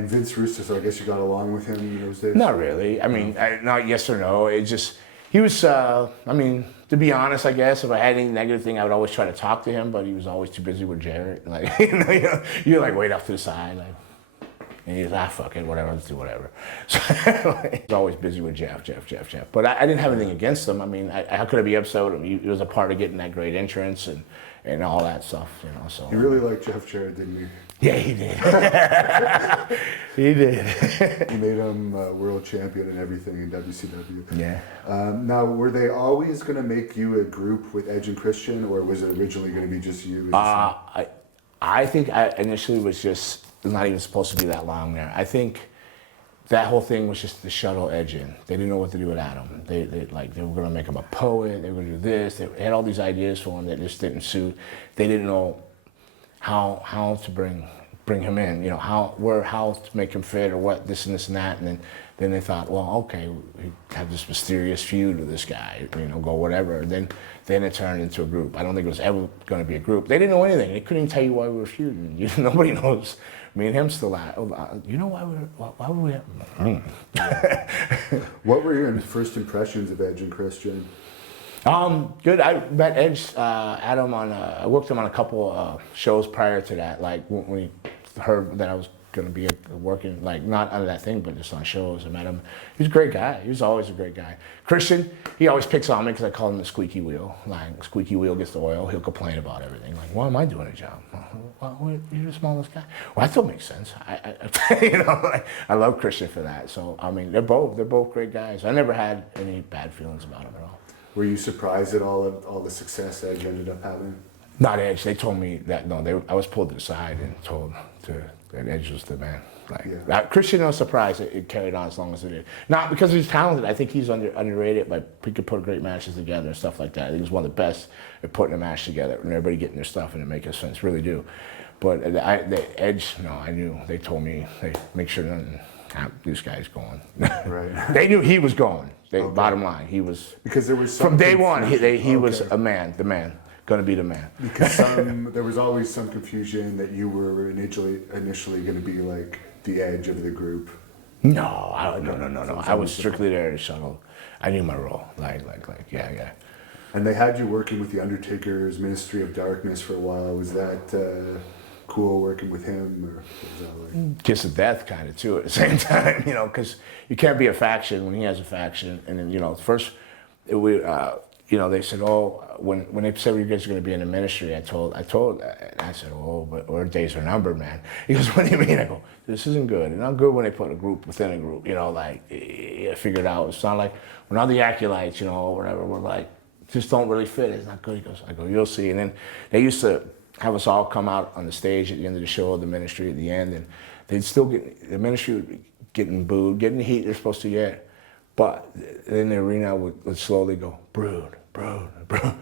And Vince Russo, so I guess you got along with him in those days? Not really. I mean, not yes or no. It just, he was, I mean, to be honest, I guess, if I had any negative thing, I would always try to talk to him, but he was always too busy with Jarrett. Like, you're like wait off to the side, like, and he's fuck it, whatever, let's do whatever. So he's always busy with Jeff. But I didn't have anything against him. I mean, how could I be upset with him? He was a part of getting that great entrance and all that stuff, so. You really liked Jeff Jarrett, didn't you? Yeah, he did. He did. You made him world champion and everything in WCW. Yeah. Now, were they always going to make you a group with Edge and Christian, or was it originally going to be just you? I think I initially was just not even supposed to be that long there. I think that whole thing was just to shuttle Edge in. They didn't know what to do without him. They were going to make him a poet. They were going to do this. They had all these ideas for him that just didn't suit. They didn't know how to bring him in, how to make him fit or what, this and that. And then they thought, well, okay, we have this mysterious feud with this guy, go whatever. And then it turned into a group. I don't think it was ever going to be a group. They didn't know anything. They couldn't even tell you why we were feuding. Nobody knows. Me and him still at. You know why were we? What were your first impressions of Edge and Christian? Good. I met Edge, Adam I worked him on a couple shows prior to that. Like when he heard that I was going to be working, like not under that thing, but just on shows. I met him. He's a great guy. He was always a great guy. Christian, he always picks on me because I call him the squeaky wheel. Like squeaky wheel gets the oil, he'll complain about everything. Like, why am I doing a job? Well, you're the smallest guy. Well, that don't make sense. I love Christian for that. So I mean, they're both great guys. I never had any bad feelings about them at all. Were you surprised at all the success Edge ended up having? Not Edge. They told me that I was pulled to the side and told that Edge was the man. Christian, was surprised it carried on as long as it did. Not because he's talented. I think he's underrated, but he could put great matches together and stuff like that. I think he's one of the best at putting a match together and everybody getting their stuff and it making sense. Really do. But the Edge, no, I knew. They told me, hey, make sure this guy's going. Right. They knew he was going. Bottom line, he was. Because there was from day one, he was a man, the man. Going to be the man. Because there was always some confusion that you were initially going to be like the Edge of the group. No. I was strictly there to shuttle. I knew my role. Yeah. And they had you working with the Undertaker's Ministry of Darkness for a while. Was that cool working with him, or was that like kiss of death kind of too at the same time? Because you can't be a faction when he has a faction. And then first they said, oh, when they said you guys are going to be in the ministry, I said, oh, but our days are numbered, man. He goes, what do you mean? I go, this isn't good. It's not good when they put a group within a group, figure it out. It's not like, we're not the acolytes, or whatever. We're like, just don't really fit. It's not good. He goes, I go, you'll see. And then they used to have us all come out on the stage at the end of the show, the ministry at the end, and they'd still the ministry would be getting booed, getting the heat they're supposed to get. But then the arena would slowly go, brood. And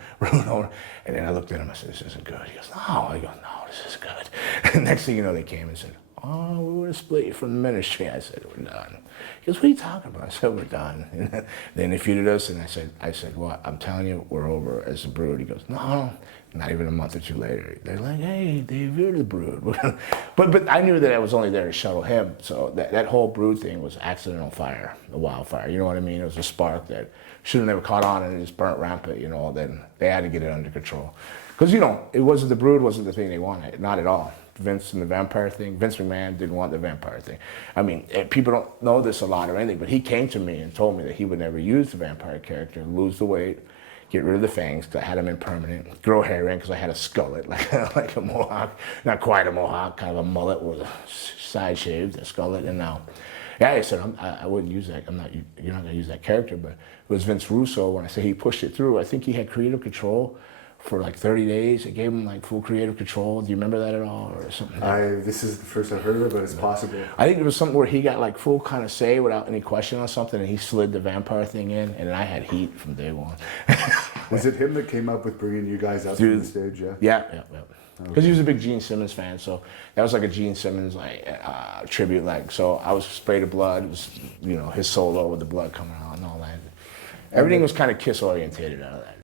then I looked at him, I said, this isn't good. He goes, no. I go, no, this is good. And next thing you know, they came and said, oh, we want to split you from the ministry. I said, we're done. He goes, what are you talking about? I said, we're done. And then they feuded us, and I said, well, I'm telling you, we're over as a brood. He goes, no. Not even a month or two later, they're like, hey, Dave, you're the brood. But I knew that I was only there to shuttle him. So that whole brood thing was accidental fire, a wildfire. You know what I mean? It was a spark that should have never caught on and it just burnt rampant, Then they had to get it under control. Because, the brood wasn't the thing they wanted, not at all. Vince and the vampire thing, Vince McMahon didn't want the vampire thing. I mean, people don't know this a lot or anything, but he came to me and told me that he would never use the vampire character, lose the weight, get rid of the fangs, because I had them in permanent, grow hair in because I had a skullet, like a mohawk, not quite a mohawk, kind of a mullet with a side shaved, a skullet, and now, I said, I wouldn't use that, you're not going to use that character, but it was Vince Russo, when I say he pushed it through, I think he had creative control for like 30 days. It gave him like full creative control. Do you remember that at all, or something? This is the first I've heard of it, but it's possible. I think it was something where he got like full kind of say without any question on something, and he slid the vampire thing in, and then I had heat from day one. Was it him that came up with bringing you guys up to the stage? Yeah. Because he was a big Gene Simmons fan, so that was like a Gene Simmons tribute. So I was sprayed of blood. It was his solo with the blood coming out and all that. Everything was kind of Kiss orientated out of that.